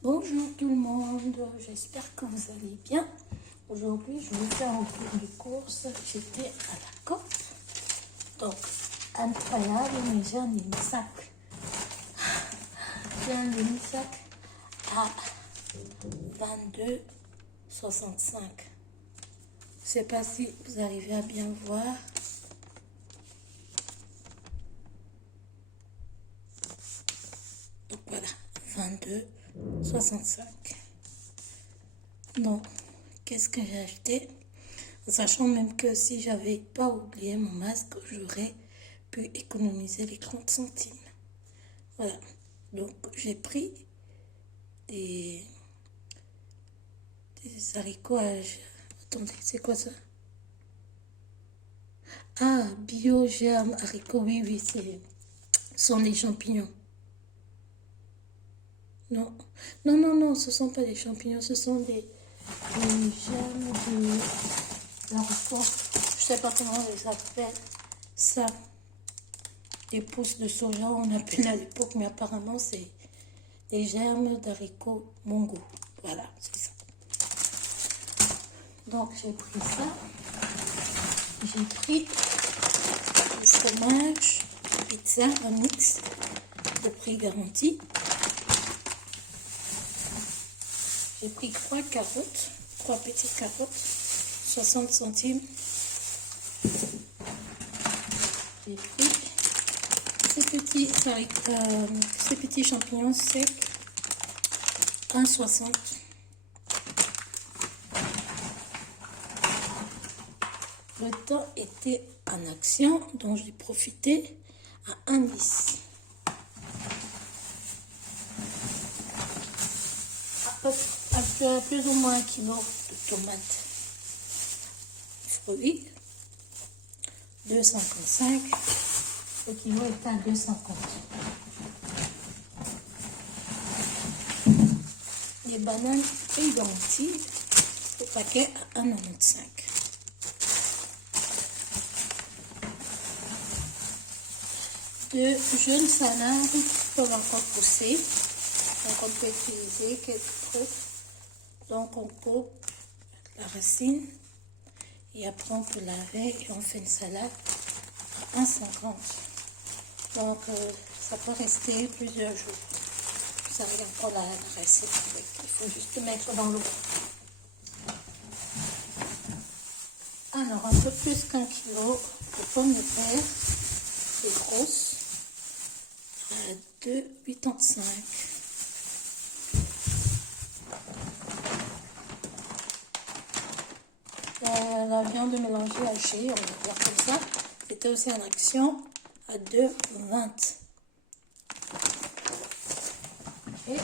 Bonjour tout le monde, j'espère que vous allez bien. Aujourd'hui, je vais faire un tour de course. J'étais à la COP. Donc, incroyable, mais j'ai un demi-sac. J'ai un demi-sac à 22,65. Je ne sais pas si vous arrivez à bien voir. Donc voilà, 22,65. Donc, qu'est-ce que j'ai acheté? En sachant même que si j'avais pas oublié mon masque, j'aurais pu économiser les 30 centimes. Voilà. Donc, j'ai pris des haricots. Attendez, c'est quoi ça? Ah, bio germe haricots. Oui, oui, ce sont des champignons. Non, non, non, non, ce ne sont pas des champignons, ce sont des germes d'haricots. Je sais pas comment on les appelle. Ça, des pousses de soja, on appelait à l'époque, mais apparemment, c'est des germes d'haricots mongo. Voilà, c'est ça. Donc, j'ai pris ça. J'ai pris le fromage pizza, un mix de prix garanti. J'ai pris 3 carottes, 3 petites carottes, 60 centimes. J'ai pris ces petits champignons secs, 1,60. Le temps était en action, donc j'ai profité à 1,10. À plus ou moins 1 kilo de tomates fruits, 2,55. Le kilo est à 2,50. Les bananes identiques, le paquet à 1,95. De jeunes salades peuvent encore pousser. Donc on peut utiliser quelques trucs. Donc on coupe la racine et après on peut laver et on fait une salade à 1,50. Donc ça peut rester plusieurs jours. Vous avez encore la recette avec. Il faut juste mettre dans l'eau. Alors un peu plus qu'1 kilo de pommes de terre, des grosses, à 2,85. La viande mélangée hachée, on va voir comme ça, c'était aussi en action à 2,20. Et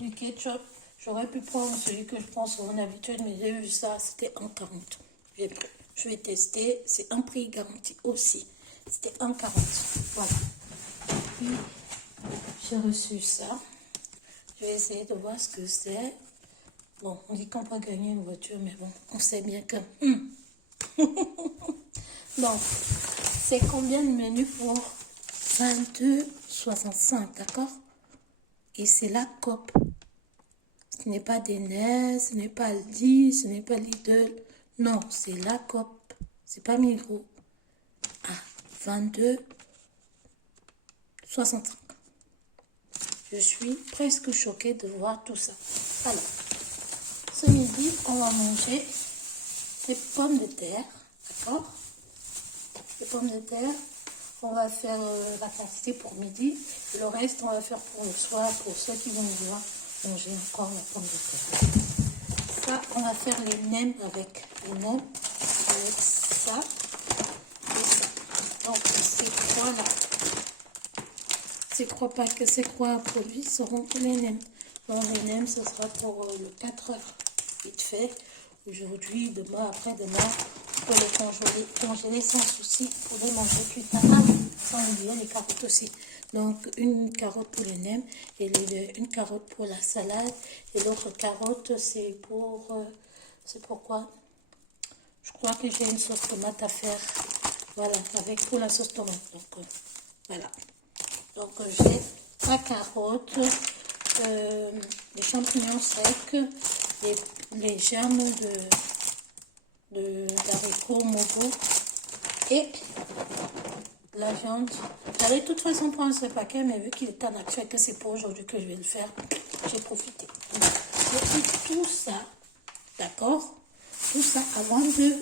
du ketchup, j'aurais pu prendre celui que je prends sur mon habitude, mais j'ai vu ça, c'était 1,40. J'ai pris. Je vais tester, c'est un prix garanti aussi. C'était 1,40. Voilà. Puis j'ai reçu ça. Je vais essayer de voir ce que c'est. Bon, on dit qu'on peut gagner une voiture, mais bon, on sait bien que... Donc, c'est combien de menus pour 22,65, d'accord? Et c'est la COP. Ce n'est pas des NES, ce n'est pas Aldi, ce n'est pas Lidl. Non, c'est la COP. C'est pas Migros. Ah, 22,65. Je suis presque choquée de voir tout ça. Alors, ce midi, on va manger des pommes de terre, d'accord? Les pommes de terre, on va faire la quantité pour midi. Et le reste, on va faire pour le soir, pour ceux qui vont vouloir manger encore la pomme de terre. Ça, on va faire les nems avec ça et ça. Donc, ces trois-là, ces 3 packs, ces 3 produits seront pour les nems. Donc, les nems, ce sera pour le 4 heures. Vite fait, aujourd'hui, demain, après-demain, on peut les congeler sans souci pour les manger plus tard. Sans oublier les carottes aussi. Donc une carotte pour les nems et une carotte pour la salade et l'autre carotte c'est pour quoi? Je crois que j'ai une sauce tomate à faire. Voilà, pour la sauce tomate. Donc voilà. Donc j'ai 3 carottes, les champignons secs, les germes d'haricots mogo et la viande. J'allais de toute façon prendre ce paquet, mais vu qu'il est en action et que c'est pour aujourd'hui que je vais le faire, j'ai profité. J'ai pris tout ça, d'accord? Tout ça avant de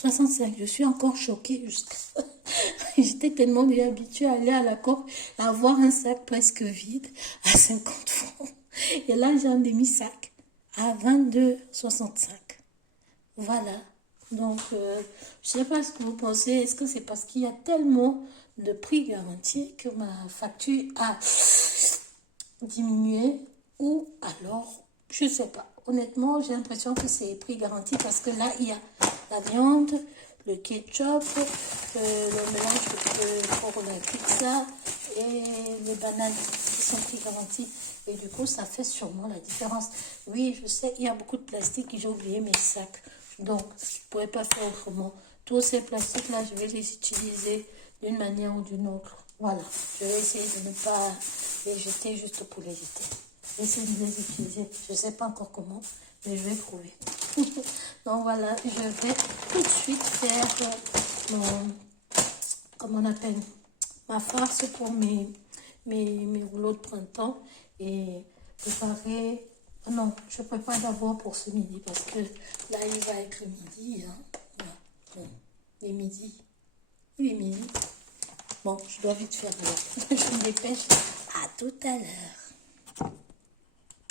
65. Je suis encore choquée. J'étais tellement bien habituée à aller à la COP et avoir un sac presque vide à 50 francs. Et là, j'ai un demi-sac à 22,65. Voilà. Donc, je ne sais pas ce que vous pensez. Est-ce que c'est parce qu'il y a tellement de prix garantis que ma facture a diminué ou alors, je ne sais pas. Honnêtement, j'ai l'impression que c'est prix garanti parce que là, il y a la viande, le ketchup, le mélange pour la pizza et les bananes qui sont prix garantis. Et du coup, ça fait sûrement la différence. Oui, je sais, il y a beaucoup de plastique et j'ai oublié mes sacs. Donc, je ne pourrais pas faire autrement. Tous ces plastiques-là, je vais les utiliser d'une manière ou d'une autre. Voilà, je vais essayer de ne pas les jeter juste pour les jeter. Essayer de les utiliser. Je ne sais pas encore comment, mais je vais trouver. Donc voilà, je vais tout de suite faire comment on appelle, ma farce pour mes rouleaux de printemps et préparer. Non, je prépare d'abord pour ce midi parce que là, il va être midi. Hein. Voilà. Bon, il est midi. Il est midi. Bon, je dois vite faire alors. Je me dépêche. À tout à l'heure.